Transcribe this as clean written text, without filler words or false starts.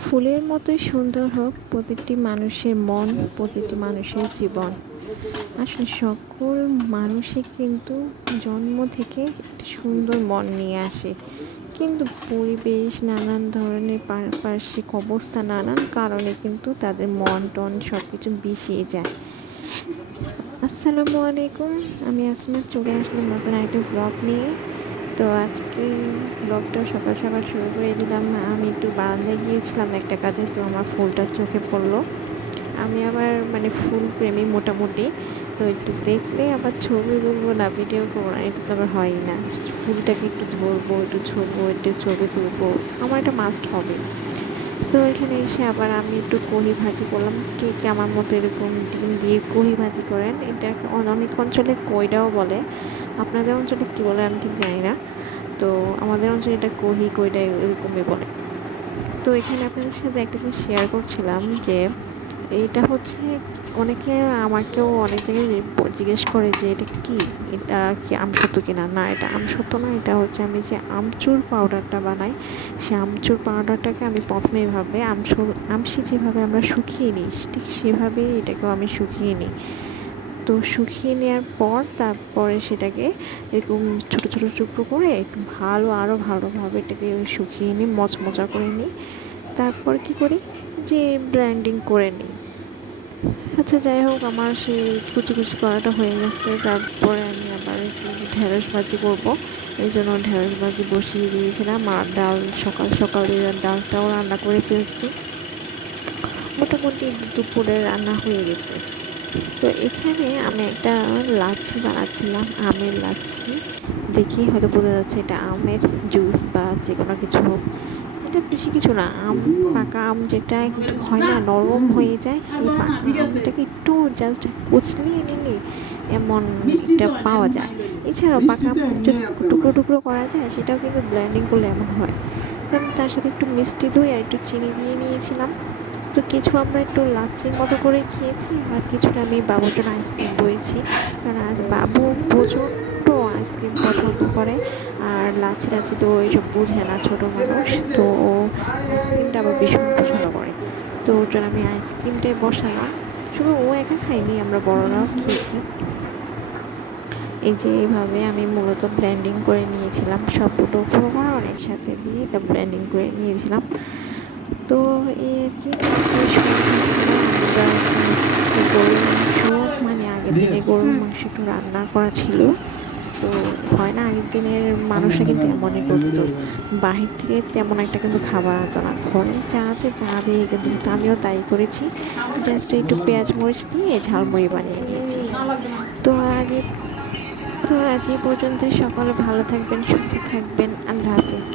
ফুলের মতোই সুন্দর হোক প্রতিটি মানুষের মন, প্রতিটি মানুষের জীবন। আসলে সকল মানুষই কিন্তু জন্ম থেকে একটা সুন্দর মন নিয়ে আসে, কিন্তু পরিবেশ, নানান ধরনের পারিপার্শ্বিক অবস্থা, নানান কারণে কিন্তু তাদের মন টন সব কিছু বিষিয়ে যায়। আসসালামু আলাইকুম, আমি আসমা চলে আসলাম নতুন একটা ব্লগ নিয়ে। তো আজকে ব্লগটা সকাল সকাল শুরু করে দিলাম। আমি একটু বারান্দায় গিয়েছিলাম একটা কাজে, তো আমার ফুলটা চোখে পড়লো। আমি আবার ফুল প্রেমী মোটামুটি, তো একটু দেখলে আবার ছবি তুলবো না, ভিডিও করবো না, এটা তো আবার হয়ই না। ফুলটাকে একটু ধরবো, একটু ছবো, একটু ছবি তুলবো, আমার এটা মাস্ট হবে। তো এখানে এসে আবার আমি একটু কহি ভাজি করলাম। কে কে আমার মতো এরকম ডিম দিয়ে কহি ভাজি করেন, এটা অনেক অঞ্চলে কইটাও বলে, আপনাদের অঞ্চলে কী বলে আমি ঠিক জানি না। তো আমাদের অঞ্চলে এটা কইটা এরকমই বলে। তো এখানে আপনাদের সাথে একটা জিনিস শেয়ার করছিলাম যে এইটা হচ্ছে, অনেকে আমাকেও অনেক জায়গায় জিজ্ঞেস করে যে এটা কি, এটা কি আমসত্ত্ব কিনা। না, এটা আমসত্ত্ব না, এটা হচ্ছে আমি যে আমচুর পাউডারটা বানাই, সে আমচুর পাউডারটাকে আমি প্রথমে এভাবে আমসি যেভাবে আমরা শুকিয়ে নিই, ঠিক সেভাবেই এটাকেও আমি শুকিয়ে নিই। তো শুকিয়ে নেওয়ার পর তারপরে সেটাকে এরকম ছোটো ছোটো টুকরো করে একটু আরও ভালোভাবে এটাকে শুকিয়ে নিই, মচমচা করে নিই। তারপর কি করি, যে ব্লেন্ডিং করে নিই। আচ্ছা, যাই হোক, আমার সেই কুচি করাটা হয়ে গেছে। তারপরে আমি আবার একটু ঢেঁড়স ভাজি করবো, এই জন্য ঢেঁড়স ভাজি বসিয়ে দিয়েছিলাম। আর ডাল সকাল সকাল ডালটাও রান্না করে ফেলছি, মোটামুটি দুপুরে রান্না হয়ে গেছে। তো এখানে আমি একটা লাচ্ছি বানাচ্ছিলাম, আমের লাচ্ছি। দেখেই হয়তো বোঝা যাচ্ছে এটা আমের জুস বা যে কোনো কিছু হোক। এটা বেশি কিছু না, পাকা আম যেটা একটু হয় না, নরম হয়ে যায়, সেই পাকা আমটাকে একটু জাস্ট কুচলিয়ে নিলে এমন একটা পাওয়া যায়। এছাড়াও পাকা আম যদি টুকরো টুকরো করা যায়, সেটাও কিন্তু ব্লেন্ডিং করলে এমন হয়। তো আমি তার সাথে একটু মিষ্টি দই আর একটু চিনি দিয়ে নিয়েছিলাম। তো কিছু আমরা একটু লাচ্ছির মতো করে খেয়েছি, আর কিছুটা আমি বাবুর জন্য আইসক্রিম বয়েছি, কারণ আজ বাবু প্রচণ্ড আইসক্রিম পছন্দ করে। আর লাচ্ছি তো এইসব বুঝে না, ছোটো মানুষ তো, আইসক্রিমটা আবার ভীষণ পছন্দ করে। তো ওর জন্য আমি আইসক্রিমটাই বসালাম। শুধু ও একা খাইনি, আমরা বড়রাও খেয়েছি। এই যে এইভাবে আমি মূলত ব্লেন্ডিং করে নিয়েছিলাম, সবগুলো উপকরণ একসাথে দিয়ে তা ব্লেন্ডিং করে নিয়েছিলাম। তো এই আর কি, গরুর মাংস, আগের দিনে গরুর মাংস একটু রান্না করা ছিল। তো হয় না, আগের দিনের মানুষরা কিন্তু এমনই করতো, বাহির থেকে তেমন একটা কিন্তু খাবার আনতো না, ঘরে যা আছে তা দিয়ে কিন্তু, আমিও তাই করেছি। জাস্ট একটু পেঁয়াজ মরিচ দিয়ে ঝালমুড়ি বানিয়ে নিয়েছি। তো আজ তো আজ এই পর্যন্ত। সকালে ভালো থাকবেন, সুস্থ থাকবেন, আল্লাহ হাফিজ।